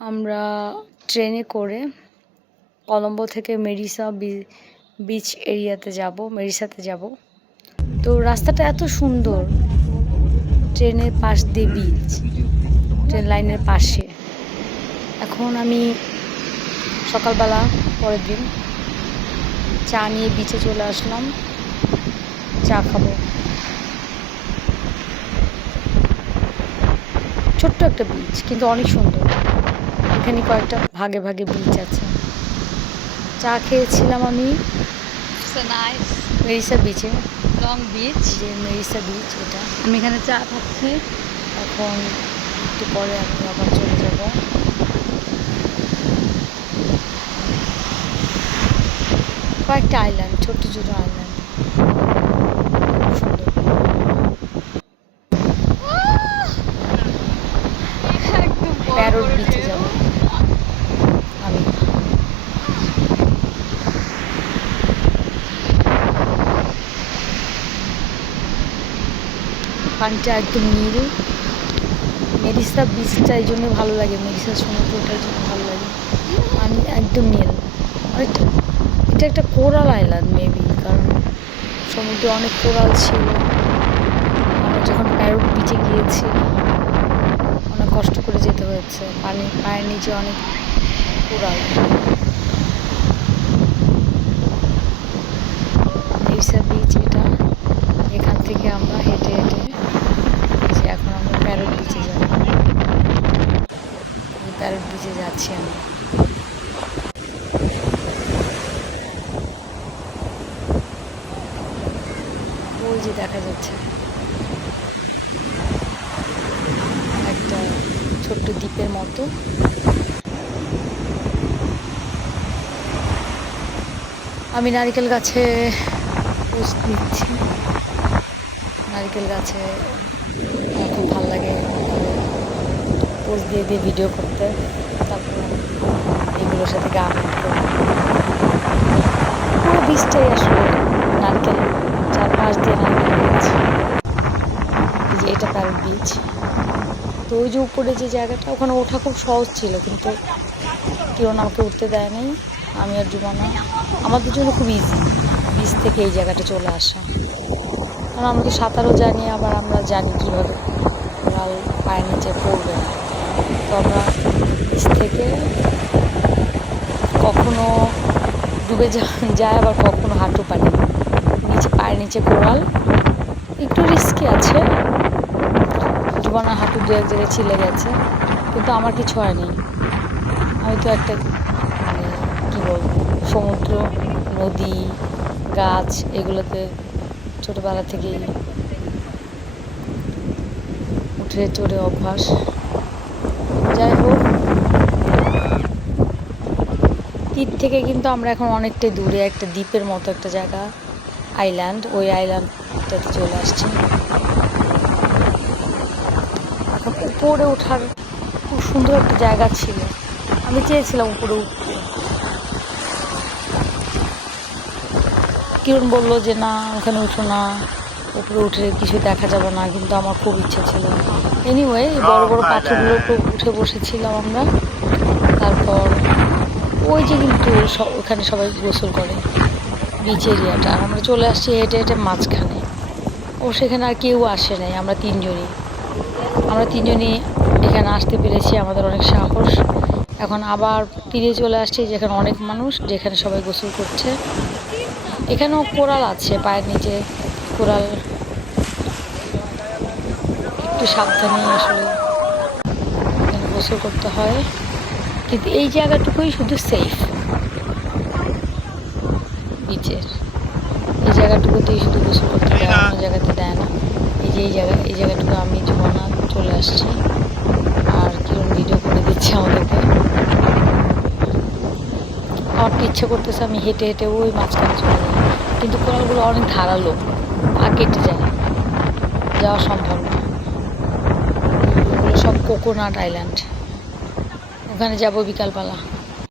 আমরা ট্রেনে করে কলম্বো থেকে মেরিসা বিচ এরিয়াতে যাব, মেরিসাতে যাব। তো রাস্তাটা এত সুন্দর। ট্রেনের পাশ দিয়ে বিচ ট্রেন লাইনের পাশে। এখন আমি সকালবেলা পরের দিন চা নিয়ে বিচে চলে আসলাম। চা খাব। ছোট্ট একটা বিচ কিন্তু অনেক সুন্দর। এখানে কয়েকটা ভাগে ভাগে বিচ আছে। চা খেয়েছিলাম আমি. মেরিসা বিচে Long beach. যে মেরিসা বিচ এটা আমি এখানে চা খাচ্ছি। এখন একটু পরে আমি আবার চলে যাব। কয়েকটা আইল্যান্ড ছোট্ট ছোট আইল্যান্ড সুন্দর একদম প্যারোট বিচে যাব আমি পানিটা একদম নীল মেরিসা বিচটা এই জন্য ভালো লাগে। মেরিসা সমুদ্রটা এই জন্য ভালো লাগে। পানি একদম নীল এটা একটা কোরাল আইল্যান্ড মেবি কারণ সমুদ্রে অনেক কোরাল ছিল। আমরা যখন প্যারোট বিচে গিয়েছি, অনেক কষ্ট করে যেতে হয়েছে। পানি, পায়ের নিচে অনেক কোরাল। মেরিসা বিচ এটা, এখান থেকে আমরা হেঁটে হেঁটে এই যে এখন আমরা প্যারোট বিচে যাব প্যারোট বিচে যাচ্ছি আমি। যে দেখা যাচ্ছে। একটা ছোট্ট দ্বীপের মতো। আমি নারকেল গাছে পোস্ট দিচ্ছি নারিকেল গাছে খুব ভালো লাগে। পোস্ট দিয়ে দিয়ে ভিডিও করতে, তারপর এগুলোর সাথে গান পুরো বীজটাই আসলে নারকেল, চার চারপাশ দিয়ে নারকেল এই যে এটা তার বীজ তো ওই যে উপরে যে জায়গাটা, ওখানে ওঠা খুব সহজ ছিল, কিন্তু না আমাকে উঠতে দেয় নাই আমি আর জুমানা আমাদের জন্য খুব ইজি বীজ থেকে এই জায়গাটা চলে আসা। কারণ আমরা তো সাঁতারও জানি, আবার আমরা জানি কীভাবে। কোরাল পায়ের নিচে পড়বে না। আমরা থেকে কখনো ডুবে যায় আবার কখনো হাঁটু পানি। নিচে পায়ের নিচে কোরাল একটু রিস্কি আছে। জীবনে হাঁটু দু, এক জায়গায় ছিলে গেছে। কিন্তু আমার কিছু হয়নি। আমি তো একটা মানে কী বলব, সমুদ্র, নদী, গাছ, এগুলোতে ছোটোবেলা থেকেই উঠে চড়ে অভ্যাস। যাই হোক। দ্বীপ থেকে কিন্তু আমরা এখন অনেকটাই দূরে, একটা দ্বীপের মতো একটা জায়গা আইল্যান্ড ওই আইল্যান্ডটাতে চলে আসছি। এখন উপরে ওঠার খুব সুন্দর একটা জায়গা ছিল। আমি চেয়েছিলাম উপরে উঠতে। কিরণ বলল যে, না, ওখানে উঠো না। উপরে উঠে কিছু দেখা যাবে না কিন্তু আমার খুব ইচ্ছে ছিল। এনিওয়ে বড় বড় পাথরগুলোর উপর উঠে বসেছিলাম আমরা। তারপর ওই যে কিন্তু ওখানে সবাই গোসল করে বিচ এরিয়াটা আমরা চলে আসছি হেঁটে হেঁটে মাঝখানে। ও সেখানে আর কেউ আসে নাই আমরা তিনজনই। আমরা তিনজনই এখানে আসতে পেরেছি আমাদের অনেক সাহস। এখন আবার তীরে চলে আসছি যেখানে অনেক মানুষ যেখানে সবাই গোসল করছে। এখানেও কোরাল আছে পায়ের নিচে। কোরাল একটু সাবধানে আসলে গোসল করতে হয়। কিন্তু এই জায়গাটুকুই শুধু সেফ বিচের এই জায়গাটুকুতেই শুধু গোসল করতে দেয়, অন্য জায়গাতে দেয় না। এই যে এই জায়গা এই জায়গাটুকু আমি জমানা চলে আসছি। আর কিরম ভিডিও করে দিচ্ছে আমাদেরকে। আমার ইচ্ছে করতেছে আমি হেঁটে হেঁটে ওই মাঝখানে চলে যাই। কিন্তু কোরালগুলো অনেক ধারালো। আর কেটে যায়। যাওয়া সম্ভব না। ওগুলো সব কোকোনাট আইল্যান্ড। ওখানে যাব বিকালবেলা।